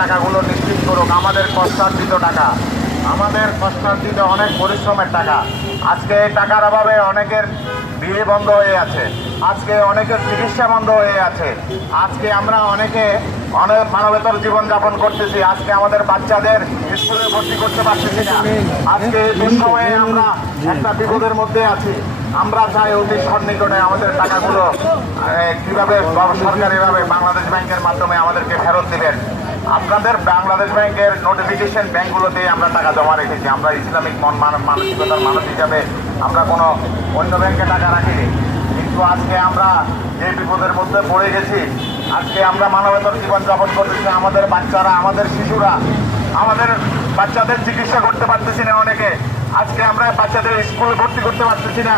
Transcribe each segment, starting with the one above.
টাকাগুলো নিশ্চিত করুক। আমাদের কষ্টার্জিত টাকা, আমাদের কষ্টার্জিত অনেক পরিশ্রমের টাকা। আজকে এই টাকার অভাবে অনেকের বিয়ে বন্ধ হয়ে আছে, আজকে অনেকের চিকিৎসা বন্ধ হয়ে আছে, আজকে আমরা অনেক মানবেতর জীবনযাপন করতেছি। আজকে আমাদের বাচ্চাদের স্কুলে ভর্তি করতে পারতেছি না। আজকে এই দুঃসময়ে আমরা একটা বিপদের মধ্যে আছি। আমরা চাই অতি সন্নিকটে আমাদের টাকাগুলো কীভাবে সরকারিভাবে বাংলাদেশ ব্যাংকের মাধ্যমে আমাদেরকে ফেরত দিবেন। আপনাদের বাংলাদেশ ব্যাংকের নোটিফিকেশন ব্যাংকগুলোতে আমরা টাকা জমা রেখেছি। আমরা ইসলামিক মানসিকতার মানুষ হিসাবে আমরা কোনো অন্য ব্যাংকে টাকা রাখিনি, কিন্তু আজকে আমরা যে বিপদের মধ্যে পড়ে গেছি, আজকে আমরা মানবেতর জীবনযাপন করতেছি। আমাদের বাচ্চারা, আমাদের শিশুরা, আমাদের বাচ্চাদের চিকিৎসা করতে পারতেছি না অনেকে। আজকে আমরা বাচ্চাদের স্কুলে ভর্তি করতে পারতেছি না।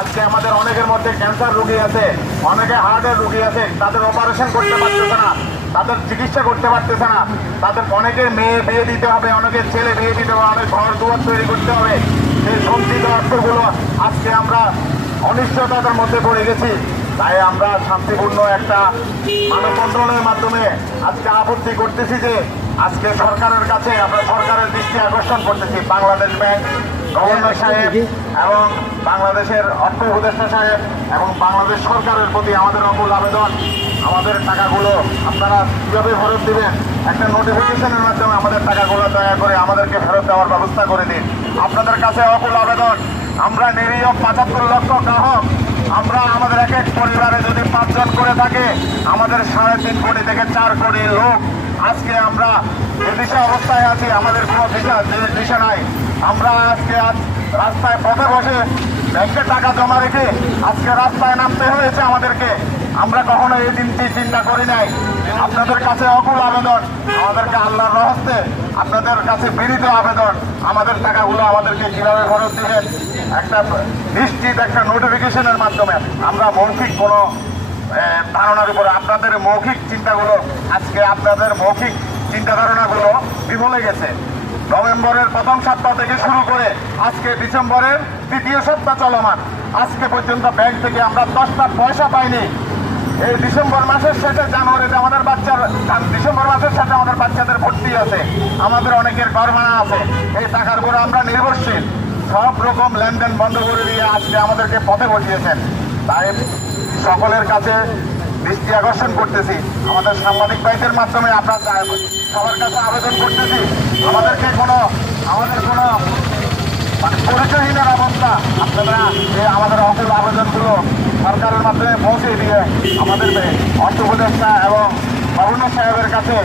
আজকে আমাদের অনেকের মধ্যে ক্যান্সার রোগী আছে, অনেকে হার্টের রোগী আছে, তাদের অপারেশন করতে পারতেছে না, তাদের চিকিৎসা করতে পারতেছে না। তাদের অনেকের মেয়ে বিয়ে দিতে হবে, অনেকের ছেলে বিয়ে দিতে হবে, অনেক ঘর দুয়ার তৈরি করতে হবে। সেই সঞ্চিত অর্থগুলো আজকে আমরা অনিশ্চয়তার মধ্যে পড়ে গেছি। তাই আমরা শান্তিপূর্ণ একটা মানববন্ধনের মাধ্যমে আজকে আপত্তি করতেছি যে আজকে সরকারের কাছে আমরা সরকারের দৃষ্টি আকর্ষণ করতেছি। বাংলাদেশ ব্যাংক, গভর্নর সাহেব এবং বাংলাদেশের অর্থ উপদেষ্টা সাহেব এবং বাংলাদেশ সরকারের প্রতি আমাদের অকুল আবেদন, আমাদের টাকাগুলো আপনারা কীভাবে ফেরত দিবেন, একটা নোটিফিকেশনের মাধ্যমে আমাদের টাকাগুলো দয়া করে আমাদেরকে ফেরত দেওয়ার ব্যবস্থা করে দিন। আপনাদের কাছে অকুল আবেদন। আমরা নিরীহ 75 লক্ষ গ্রাহক, আমরা আমাদের এক এক পরিবারে যদি 5 জন করে থাকে, আমাদের 3.5 কোটি থেকে 4 কোটি লোক আজকে আমরা দিশা অবস্থায় আছি। আমাদের কোনো দিশা নাই। আমরা আজকে রাস্তায় পথে বসে ব্যাংকে টাকা জমা রেখে আজকে রাস্তায় নামতে হয়েছে আমাদেরকে। আমরা কখনো এই দিনটি চিন্তা করি নাই। আপনাদের কাছে অকুল আবেদন, আমাদেরকে আল্লাহর রহস্তে আপনাদের কাছে বিনীত আবেদন, আমাদের টাকাগুলো আমাদেরকে কীভাবে ফেরত দিবেন একটা নিশ্চিত একটা নোটিফিকেশনের মাধ্যমে। আমরা মৌখিক কোনো ধারণার উপরে আপনাদের মৌখিক চিন্তাগুলো, আজকে আপনাদের মৌখিক চিন্তা ধারণাগুলো বিফলে গেছে। নভেম্বরের প্রথম সপ্তাহ থেকে শুরু করে আজকে ডিসেম্বরের 3য় সপ্তাহ চলমান, আজকে পর্যন্ত ব্যাংক থেকে আমরা 10টা পয়সা পাইনি। এই ডিসেম্বর মাসের শেষে জানুয়ারিতে আমাদের ডিসেম্বর মাসের সাথে আমাদের বাচ্চাদের ভর্তি আছে, আমাদের অনেকের গড়ভাড়া আছে। এই টাকার উপরে আমরা নির্ভরশীল। সব রকম লেনদেন বন্ধ করে দিয়ে আজকে আমাদেরকে পথে বসিয়েছেন। তাই সকলের কাছে দৃষ্টি আকর্ষণ করতেছি, আমাদের সাংবাদিক ভাইদের মাধ্যমে আমরা সবার কাছে আবেদন করতেছি, আমাদের কোনো পরিচয়হীনের অবস্থা আপনারা আমাদের অকুল আবেদনগুলো সরকারের মাধ্যমে পৌঁছে দিয়ে আমাদের অর্থ উপদেষ্টা এবং গভর্নর সাহেবের কাছে